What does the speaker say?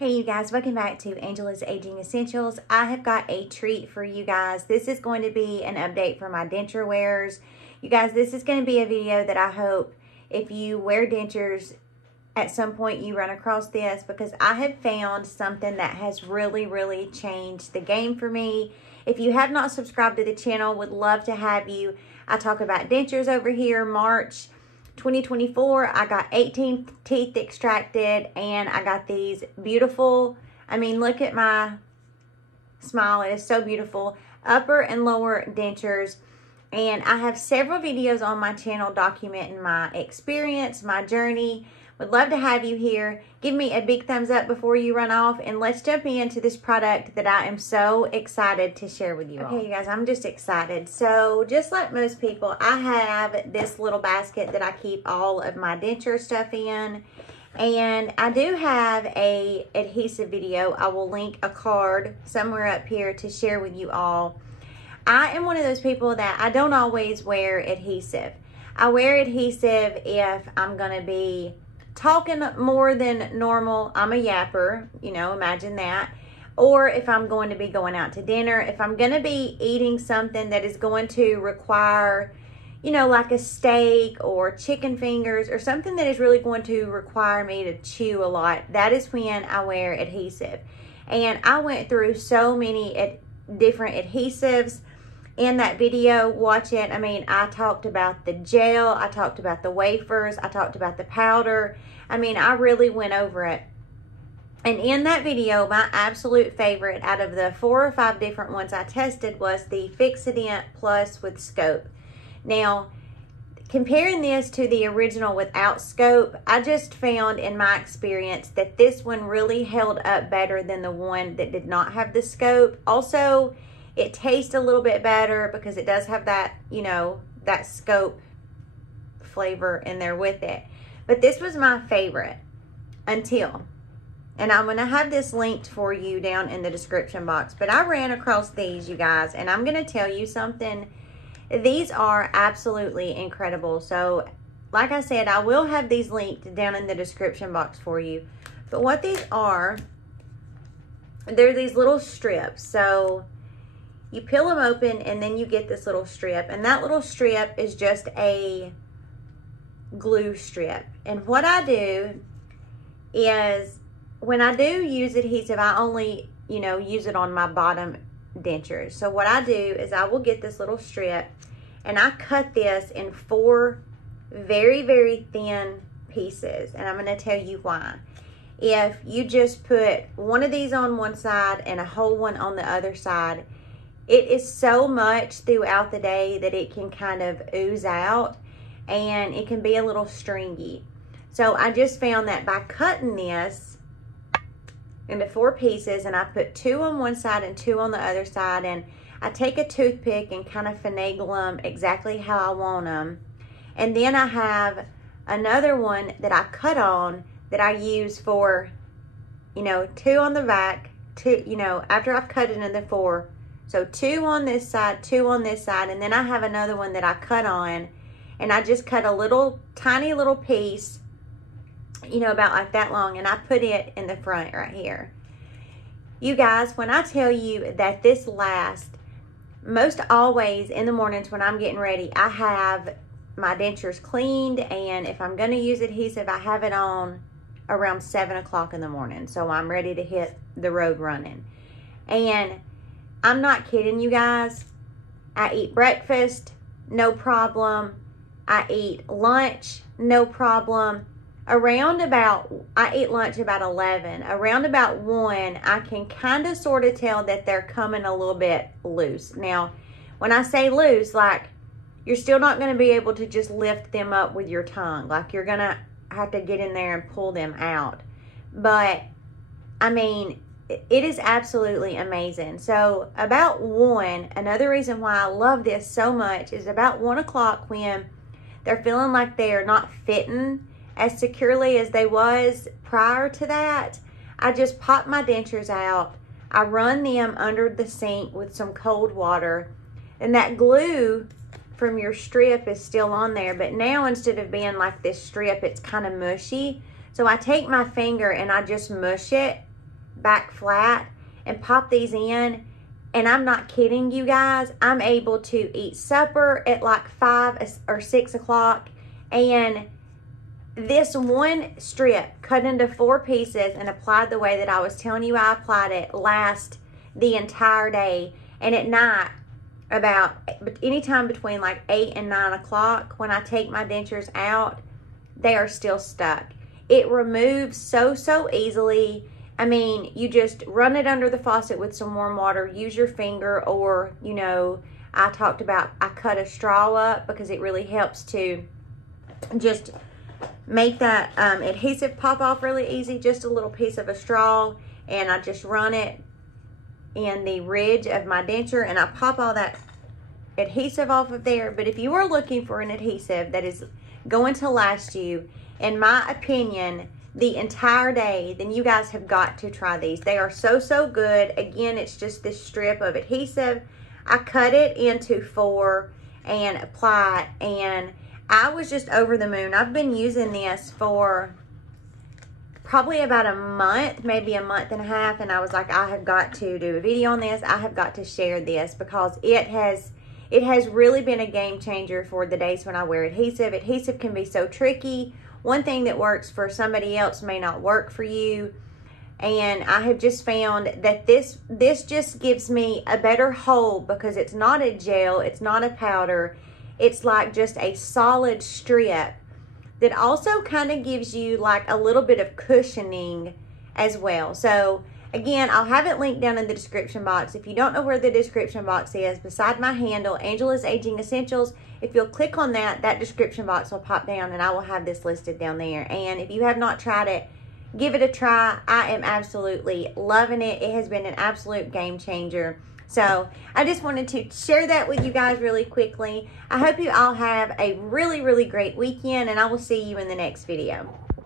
Hey you guys, welcome back to Angela's Aging Essentials. I have got a treat for you guys. This is going to be an update for my denture wearers. You guys, this is going to be a video that I hope if you wear dentures at some point you run across this, because I have found something that has really changed the game for me. If you have not subscribed to the channel, would love to have you. I talk about dentures over here. March 2024, I got 18 teeth extracted, and I got these beautiful, I mean, look at my smile, it is so beautiful, upper and lower dentures. And I have several videos on my channel documenting my experience, my journey. Would love to have you here. Give me a big thumbs up before you run off, and let's jump into this product that I am so excited to share with you all. Okay, you guys, I'm just excited. So, just like most people, I have this little basket that I keep all of my denture stuff in. And I do have a adhesive video. I will link a card somewhere up here to share with you all. I am one of those people that I don't always wear adhesive. I wear adhesive if I'm going to be talking more than normal. I'm a yapper, you know, imagine that. Or if I'm going to be going out to dinner, if I'm going to be eating something that is going to require, you know, like a steak or chicken fingers or something that is really going to require me to chew a lot, that is when I wear adhesive. And I went through so many different adhesives in that video. Watch it. I mean, I talked about the gel, I talked about the wafers, I talked about the powder. I mean, I really went over it. And in that video, my absolute favorite out of the 4 or 5 different ones I tested was the Fix-A-Dent Plus with scope. Now, comparing this to the original without scope, I just found in my experience that this one really held up better than the one that did not have the scope. Also, it tastes a little bit better because it does have that, you know, that scope flavor in there with it. But this was my favorite until, and I'm going to have this linked for you down in the description box, but I ran across these, you guys, and I'm going to tell you something. These are absolutely incredible. So, like I said, I will have these linked down in the description box for you. But what these are, they're these little strips. So, you peel them open and then you get this little strip, and that little strip is just a glue strip. And what I do is, when I do use adhesive, I only, you know, use it on my bottom dentures. So what I do is I will get this little strip and I cut this in 4 very thin pieces, and I'm going to tell you why. If you just put one of these on one side and a whole one on the other side, it is so much throughout the day that it can kind of ooze out and it can be a little stringy. So I just found that by cutting this into 4 pieces, and I put 2 on one side and 2 on the other side, and I take a toothpick and kind of finagle them exactly how I want them. And then I have another one that I cut on that I use for, you know, 2 on the back, 2, you know, after I've cut it into 4. So 2 on this side, 2 on this side, and then I have another one that I cut on, and I just cut a little, tiny little piece, you know, about like that long, and I put it in the front right here. You guys, when I tell you that this lasts, most always in the mornings when I'm getting ready, I have my dentures cleaned, and if I'm going to use adhesive, I have it on around 7 o'clock in the morning, so I'm ready to hit the road running. And I'm not kidding you guys. I eat breakfast, no problem. I eat lunch, no problem. Around about, I eat lunch about 11. Around about 1, I can kind of sort of tell that they're coming a little bit loose. Now, when I say loose, like, you're still not going to be able to just lift them up with your tongue. Like, you're going to have to get in there and pull them out. But, I mean, it is absolutely amazing. So about 1, another reason why I love this so much is about 1 o'clock, when they're feeling like they're not fitting as securely as they was prior to that, I just pop my dentures out. I run them under the sink with some cold water, and that glue from your strip is still on there, but now instead of being like this strip, it's kind of mushy. So I take my finger and I just mush it back flat and pop these in. And I'm not kidding you guys. I'm able to eat supper at like 5 or 6 o'clock. And this one strip cut into 4 pieces and applied the way that I was telling you I applied it lasts the entire day. And at night, about anytime between like 8 and 9 o'clock, when I take my dentures out, they are still stuck. It removes so easily. I mean, you just run it under the faucet with some warm water, use your finger, or, you know, I talked about I cut a straw up because it really helps to just make that adhesive pop off really easy. Just a little piece of a straw, and I just run it in the ridge of my denture, and I pop all that adhesive off of there. But if you are looking for an adhesive that is going to last you, in my opinion, the entire day, then you guys have got to try these. They are so good. Again, it's just this strip of adhesive. I cut it into 4 and apply it, and I was just over the moon. I've been using this for probably about a month, maybe a month and a half, and I was like, I have got to do a video on this. I have got to share this because it has really been a game changer for the days when I wear adhesive. Adhesive can be so tricky. One thing that works for somebody else may not work for you. And I have just found that this just gives me a better hold because it's not a gel, it's not a powder. It's like just a solid strip that also kind of gives you like a little bit of cushioning as well. So again, I'll have it linked down in the description box. If you don't know where the description box is, beside my handle, Angela's Aging Essentials, if you'll click on that, that description box will pop down and I will have this listed down there. And if you have not tried it, give it a try. I am absolutely loving it. It has been an absolute game changer. So I just wanted to share that with you guys really quickly. I hope you all have a really great weekend, and I will see you in the next video.